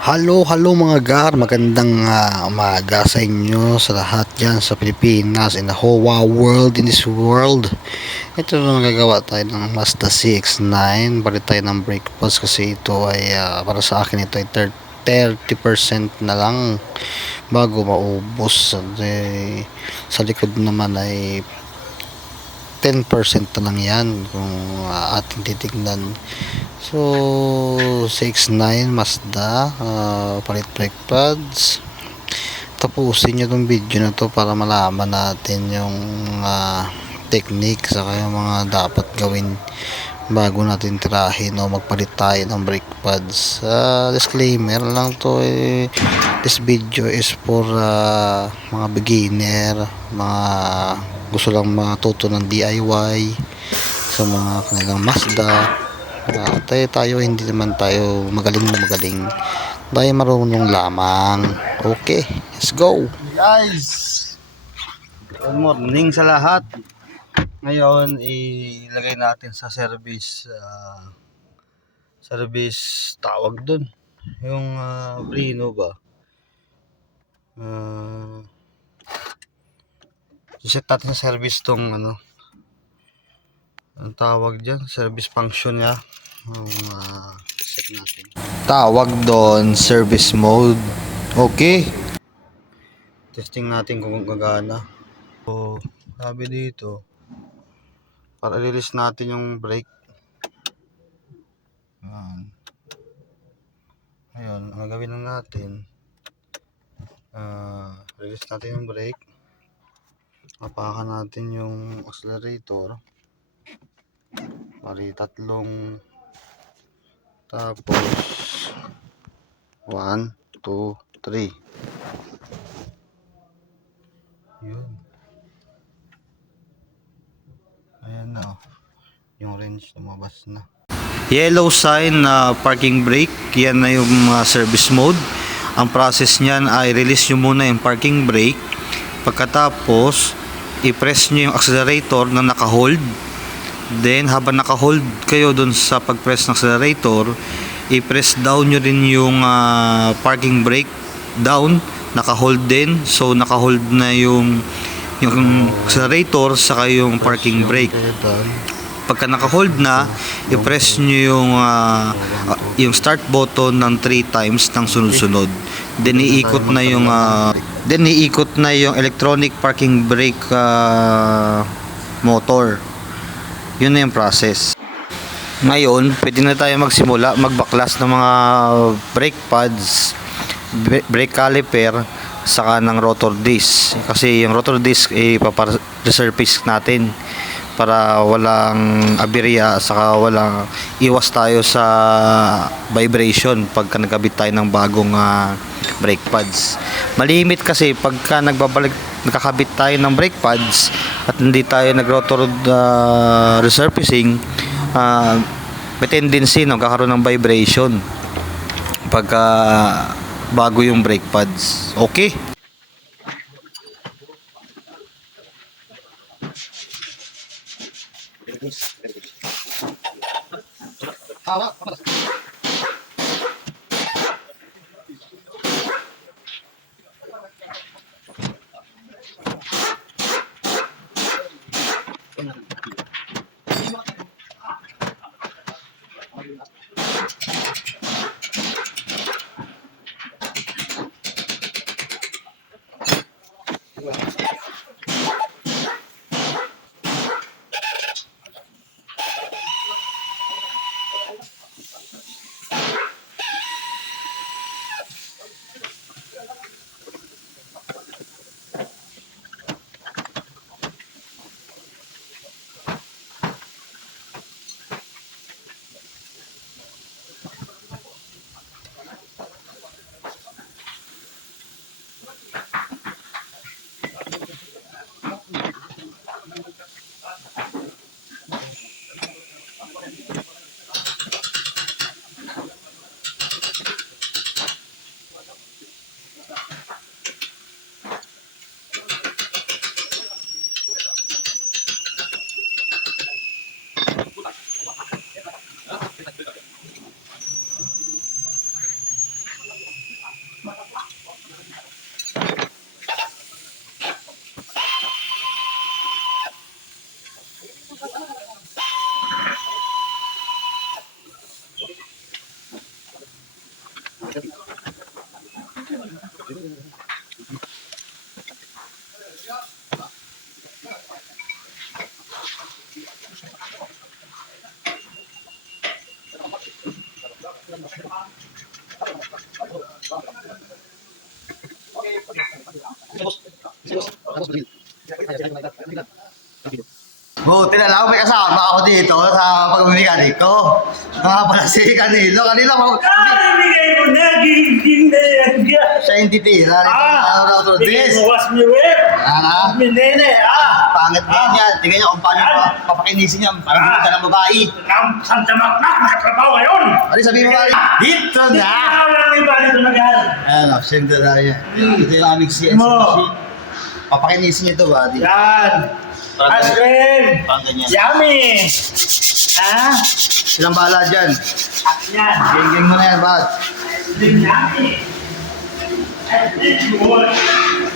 Hello mga gar, magandang umaga sa inyo sa lahat dyan sa Pilipinas, in the whole world, in this world. Ito na magagawa tayo ng Mazda CX-9, balik tayo ng brake pads kasi ito ay para sa akin ito ay 30% na lang bago maubos. Sa likod naman ay 10% na lang yan kung ating titignan. So 69 Mazda, palit brake pads. Tapusin nyo tong video na to para malaman natin yung technique saka yung mga dapat gawin bago natin tirahin o magpalit tayo ng brake pads. Disclaimer lang to, this video is for mga beginner, mga gusto lang matuto ng DIY sa mga kanilang Mazda. Tayo hindi naman tayo magaling na magaling, tayo marunong lamang. Okay, let's go guys. Good morning sa lahat. Ngayon ilagay natin sa service tawag dun yung Brino ba, set natin sa service tong ang tawag dyan, service function niya. Set natin, tawag doon service mode. Okay, testing natin kung gagana. So sabi dito para release natin yung brake. Ayun, ang gagawin lang natin, release natin yung brake, apakan natin yung accelerator, mari tatlong, tapos 1, 2, 3. Yun, ayan na, yung range lumabas na. Yellow sign na parking brake, yan na yung service mode. Ang process niyan ay release nyo muna yung parking brake. Pagkatapos i-press nyo yung accelerator na naka-hold. Then habang naka-hold kayo dun sa pag-press ng accelerator, i-press down nyo rin yung parking brake down, naka-hold din. So naka-hold na yung accelerator saka yung parking brake. Pagka naka-hold na, i-press nyo yung start button ng 3 times ng sunod-sunod. Then iikot na yung electronic parking brake motor. Yun na yung process. Ngayon, pwede na tayo magsimula magbaklas ng mga brake pads, brake caliper, saka ng rotor disc. Kasi yung rotor disc ipapa-resurface natin para walang aberya, saka walang iwas tayo sa vibration pagka nagkabit tayo ng bagong brake pads. Malimit kasi pagka nakakabit tayo ng brake pads at hindi tayo nag-rotor resurfacing, may tendency kakaroon ng vibration pagka bago yung brake pads. Okay, Buti na lang, may kasama ako dito sa pagmimiganig ko. Mga pala si Canelo. Kanila mo. Bigay mo na, gingging na yan. Siya yung titira. Ano Bigay mo, was me with. Ah, Minene, pangit din yan. Tingnan niyo kung paano papakinisin niya. Parang hindi ka ng babae. Santa Magnak, nakatrabaho ngayon. Ano sabihin mo ba? Dito na! Ikaw lang may bali ito mag-ahal. Ano, siyempre na yan. Ito yung aming CNC Mo. machine. Papakinisin niyo ito, buddy. Yan. Ice cream. Parang ganyan. Yummy. Ha? Silang bahala dyan. Akin yan. Geng-geng mo na yan, bud. Ice cream yummy. Ice cream good.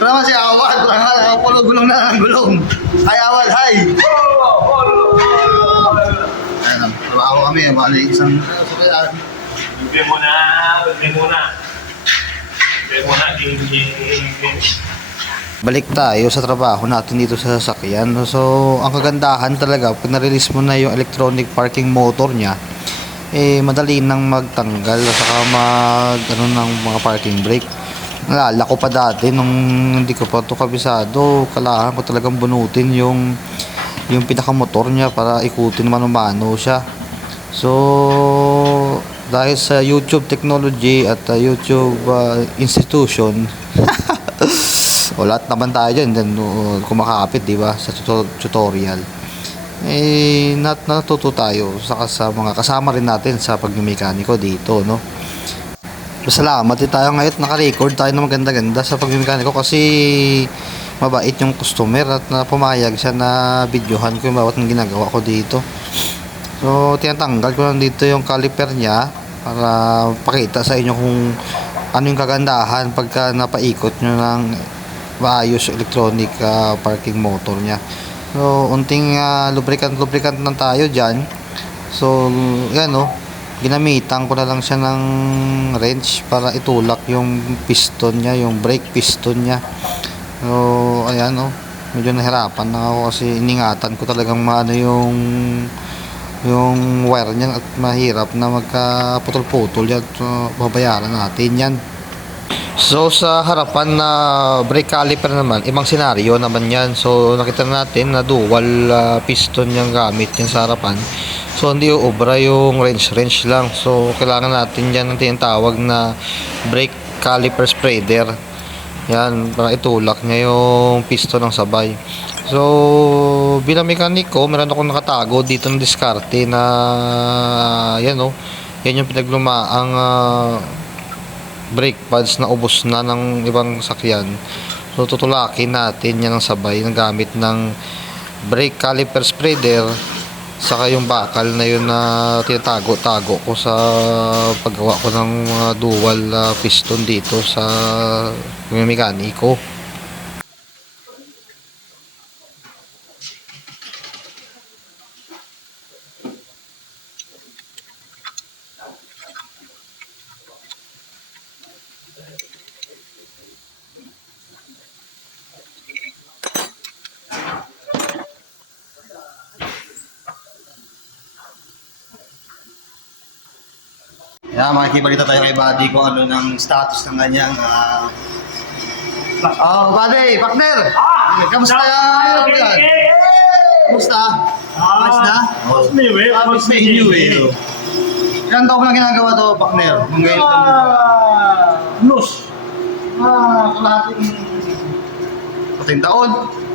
Ito naman si Awad. Gulong na ng gulong. Hi, Awad, hi. Ayan, trabaho kami. Bali, isang... Bigay mo na. Bigay mo na. Bigay mo na. Gingging. Balik tayo sa trabaho natin dito sa sasakyan. So, ang kagandahan talaga, pag na-release mo na yung electronic parking motor niya, madali nang magtanggal at saka ng mga parking brake. Nalala ko pa dati nung hindi ko pa ito kabisado, kailangan ko talagang bunutin yung pinakamotor niya para ikutin mano-mano siya. So, dahil sa YouTube technology at YouTube institution, o lahat naman tayo dyan, kumakapit, di ba, sa tutorial. Natuto tayo sa mga kasama rin natin sa pagmimekaniko dito, no. Salamat din tayo ngayon, naka-record tayo ng maganda-ganda sa pagmimekaniko kasi mabait yung customer at pumayag siya na videohan ko yung bawat ng ginagawa ko dito. So, tinatanggal ko lang dito yung caliper niya para pakita sa inyo kung ano yung kagandahan pagka napaikot nyo ng maayos electronic parking motor niya. So, unting lubricant lang tayo dyan. So, yan ginamitan ko na lang siya ng wrench para itulak yung piston niya, yung brake piston niya. So, ayan medyo nahirapan na ako kasi iningatan ko talagang maano yung wire niya at mahirap na magkaputol-putol yan. So, babayaran natin yan. So sa harapan na brake caliper naman, ibang senaryo naman yan. So nakita natin na dual piston yung gamit yan sa harapan. So hindi uubra yung wrench lang. So kailangan natin yan ng tinatawag na brake caliper spreader. Yan, para itulak niya yung piston ng sabay. So bilang mekaniko, meron akong nakatago dito ng diskarte na yan yan yung pinaglumaang brake pads na ubos na ng ibang sakyan. So tutulakin natin yan ng sabay ng gamit ng brake caliper spreader saka yung bakal na yun na tinatago-tago ko sa paggawa ko ng dual piston dito sa mekaniko. Yeah, makikibalita tayo kay buddy kung ano ng status ng kanyang buddy, partner! Kamusta yan? Kamusta? Ayos na? Was me with. Ayos na inyo Ilan taon mo lang ginagawa to, partner? Nung ngayon Nus. kalahating pating taon.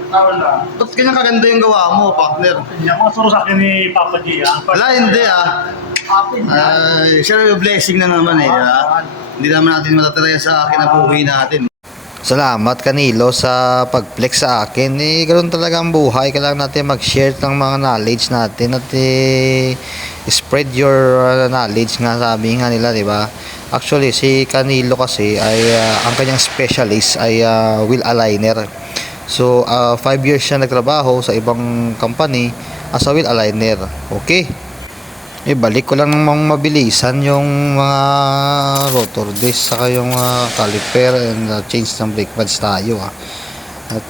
Tawal na. Ba't ganyan kaganda yung gawa mo, partner? Yan, mga suro sa akin ni Papa G. Wala, hindi Akin yan. Ay, siya yung blessing na naman Hindi naman natin matatala sa akin na buhay natin. Salamat Canelo sa pag-flex sa akin. Ganoon talaga ang buhay. Kailangan natin mag-share ng mga knowledge natin at spread your knowledge nga sabi nga nila, di ba? Actually, si Canelo kasi ay ang kanyang specialist ay wheel aligner. So, 5 years siya nagtrabaho sa ibang company as a wheel aligner. Okay? Balik ko lang ng mga mabilisan yung mga rotor disc saka yung caliper and change ng brake pads tayo At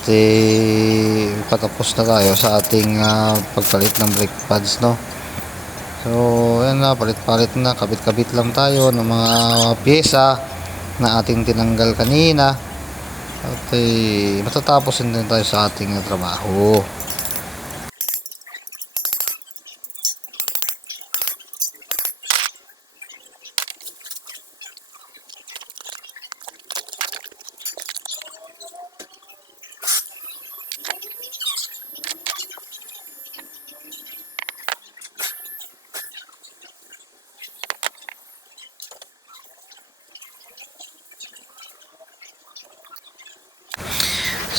patapos na tayo sa ating pagpalit ng brake pads, no. So ayan na, palit-palit na, kabit-kabit lang tayo ng mga pyesa na ating tinanggal kanina. At matatapos din tayo sa ating trabaho.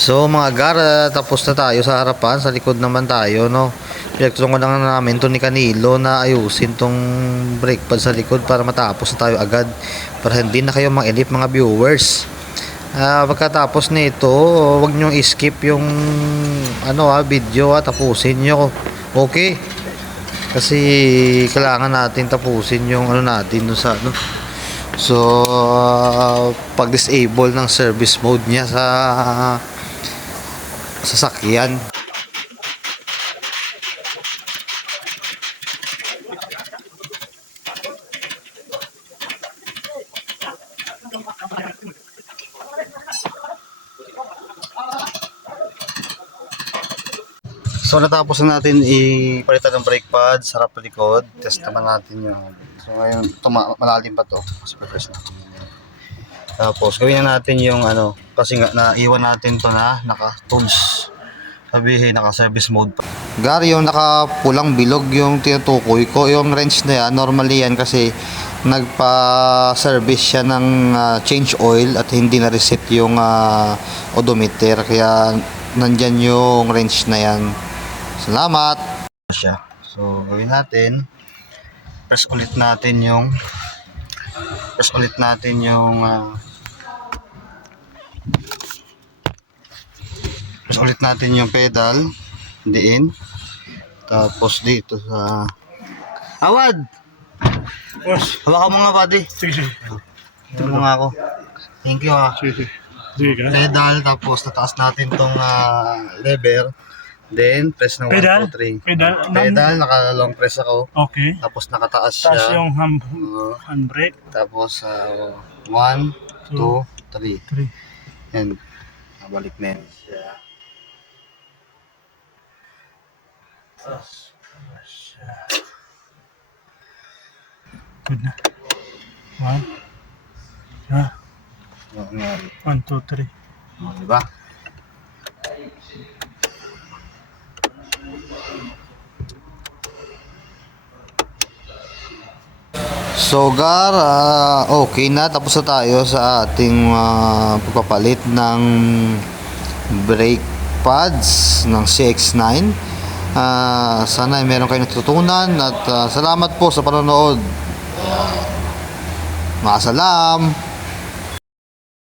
So mga gara, tapos na tayo sa harapan, sa likod naman tayo, no. Pinagtulungan lang namin to ni Canilo na ayusin tong brake pad sa likod para matapos na tayo agad, para hindi na kayo mailip mga viewers. Pagkatapos nito, wag nyo i-skip yung video, tapusin nyo. Okay? Kasi kailangan natin tapusin yung natin dun sa So pag disable ng service mode niya sa sasakyan. So natapos na natin ipalitan ng brake pad sa harap likod. Test naman natin yung. So ngayon malalim pa to. Super fresh na. Tapos gawin na natin yung kasi nga naiwan natin to na naka-tools. Sabihin naka-service mode pa. Gary, yung nakapulang bilog yung tinutukoy ko, yung wrench na yan, normally yan kasi nagpa-service siya ng change oil at hindi na-reset yung odometer, kaya nandyan yung wrench na yan. Salamat! So gawin natin, press ulit natin yung pedal diin, tapos dito sa awad, hawakan mo nga buddy. Sige. Ito mo nga ako, thank you Sige ka. pedal, tapos nataas natin tong lever, then press ng 1, 2, 3 pedal, naka long press ako, Okay. tapos nakataas Taas siya, yung handbrake. tapos 1, 2, 3 and balik na yun. Good na. 1, 2, 3. Diba? So okay na, tapos na tayo sa ating pagpapalit ng brake pads ng CX-9. Sana ay meron kayo natutunan at salamat po sa panonood. Maasalam.